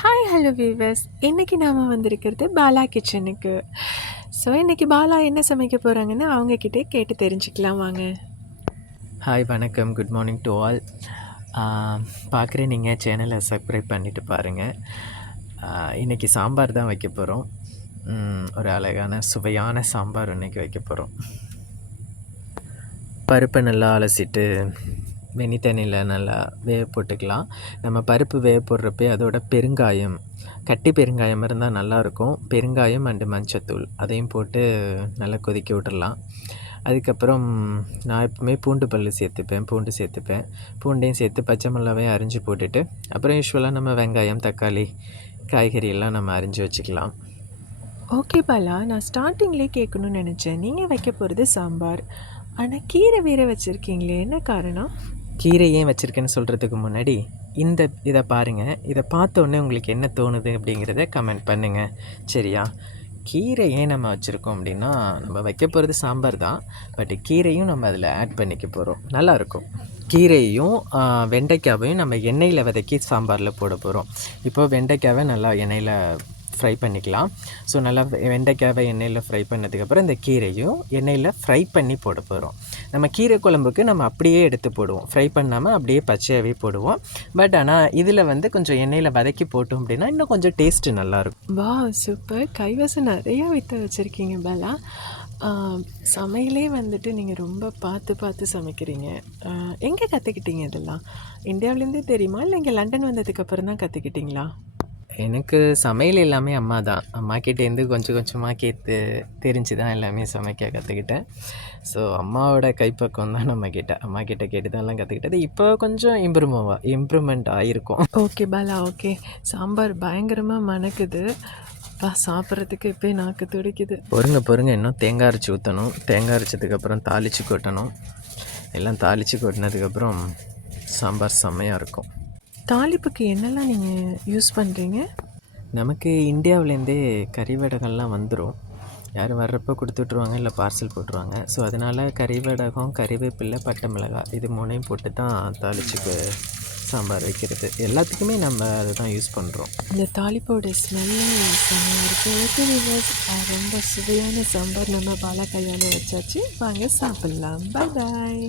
Hi hello viewers, இன்றைக்கி நாம் வந்திருக்கிறது பாலா கிச்சனுக்கு. ஸோ இன்றைக்கி பாலா என்ன சமைக்க போகிறாங்கன்னு அவங்கக்கிட்டே கேட்டு தெரிஞ்சுக்கலாம் வாங்க. ஹாய் வணக்கம், குட் மார்னிங் டு ஆல். பார்க்குற நீங்கள் சேனலை சப்ஸ்கிரைப் பண்ணிவிட்டு பாருங்கள். இன்றைக்கி சாம்பார் தான் வைக்க போகிறோம். ஒரு அழகான சுவையான சாம்பார் இன்றைக்கி வைக்க போகிறோம். பருப்பை நல்லா அலசிட்டு வெந்நி தண்ணியில் நல்லா வேக போட்டுக்கலாம். நம்ம பருப்பு வேக போடுறப்பே அதோட பெருங்காயம், கட்டி பெருங்காயம் இருந்தால் நல்லாயிருக்கும். பெருங்காயம் அண்டு மஞ்சத்தூள் அதையும் போட்டு நல்லா கொதிக்க விட்டுறலாம். அதுக்கப்புறம் நான் எப்பவுமே பூண்டு சேர்த்துப்பேன். பூண்டையும் சேர்த்து பச்சை மிளகாவையும் அரிஞ்சு போட்டுட்டு, அப்புறம் யூஸ்வலாக நம்ம வெங்காயம், தக்காளி, காய்கறி எல்லாம் நம்ம அரிஞ்சு வச்சுக்கலாம். ஓகே பாலா, நான் ஸ்டார்டிங்லேயே கேட்கணும்னு நினச்சேன். நீங்கள் வைக்க போகிறது சாம்பார், ஆனால் கீரை வேற வச்சுருக்கீங்களே, என்ன காரணம்? கீரை ஏன் வச்சுருக்கேன்னு சொல்கிறதுக்கு முன்னாடி இதை பாருங்கள். இதை பார்த்தோன்னே உங்களுக்கு என்ன தோணுது அப்படிங்கிறத கமெண்ட் பண்ணுங்கள், சரியா? கீரை ஏன் நம்ம வச்சுருக்கோம் அப்படின்னா, நம்ம வைக்க போகிறது சாம்பார் தான், பட் கீரையும் நம்ம அதில் ஆட் பண்ணிக்க போகிறோம். நல்லாயிருக்கும். கீரையும் வெண்டைக்காவையும் நம்ம எண்ணெயில் வதக்கி சாம்பாரில் போட போகிறோம். இப்போது வெண்டைக்காவை நல்லா எண்ணெயில் ஃப்ரை பண்ணிக்கலாம். ஸோ நல்லா வெண்டைக்காவை எண்ணெயில் ஃப்ரை பண்ணதுக்கப்புறம் இந்த கீரையும் எண்ணெயில் ஃப்ரை பண்ணி போட போகிறோம். நம்ம கீரை குழம்புக்கு நம்ம அப்படியே எடுத்து போடுவோம், ஃப்ரை பண்ணாமல் அப்படியே பச்சையாகவே போடுவோம். பட் ஆனால் இதில் கொஞ்சம் எண்ணெயில் வதக்கி போட்டோம் அப்படின்னா இன்னும் கொஞ்சம் டேஸ்ட்டு நல்லாயிருக்கும். வா சூப்பர், கைவசம் நிறையா விற்று வச்சுருக்கீங்க பாலா. சமையலே நீங்கள் ரொம்ப பார்த்து சமைக்கிறீங்க. எங்கே கற்றுக்கிட்டீங்க இதெல்லாம்? இந்தியாவிலேருந்தே தெரியுமா, இல்லை இங்கே லண்டன் வந்ததுக்கப்புறம் தான் கற்றுக்கிட்டிங்களா? எனக்கு சமையல் எல்லாமே அம்மா தான். அம்மாக்கிட்டேருந்து கொஞ்சம் கொஞ்சமாக தெரிஞ்சு தான் எல்லாமே சமைக்க கற்றுக்கிட்டேன். ஸோ அம்மாவோட கைப்பக்குவம் தான் அம்மாக்கிட்ட கேட்டு தான் எல்லாம் கற்றுக்கிட்டது. இப்போ கொஞ்சம் இம்ப்ரூவ்மெண்ட் ஆகிருக்கும். Okay Bala, okay. சாம்பார் பயங்கரமாக மணக்குது. சாப்பிட்றதுக்கு இப்போ நாக்கு துடிக்குது. பொறுங்க, இன்னும் தேங்காய் அரைச்சி ஊற்றணும். தேங்காய் அரைச்சதுக்கப்புறம் தாளித்து கொட்டணும். எல்லாம் தாளித்து கொட்டினதுக்கப்புறம் சாம்பார் செம்மையாக இருக்கும். தாளிப்புக்கு என்னெல்லாம் நீங்கள் யூஸ் பண்ணுறீங்க? நமக்கு இந்தியாவிலேருந்தே கறிவடகம்லாம் வந்துடும். யாரும் வர்றப்போ கொடுத்துட்ருவாங்க, இல்லை பார்சல் போட்டுருவாங்க. ஸோ அதனால் கறிவடகம், கறிவேப்பிலை, பட்டை மிளகாய் இது மூணையும் போட்டு தான் தாளிச்சுக்கு சாம்பார் வைக்கிறது. எல்லாத்துக்குமே நம்ம அதை தான் யூஸ் பண்ணுறோம். இந்த தாளிப்போட ஸ்மெல்லே செம்மையாக இருக்குது. ரொம்ப சுவையான சாம்பார் நம்ம பாலா கையால் வச்சாச்சு. வாங்க சாப்பிட்லாம். பாய் பாய்.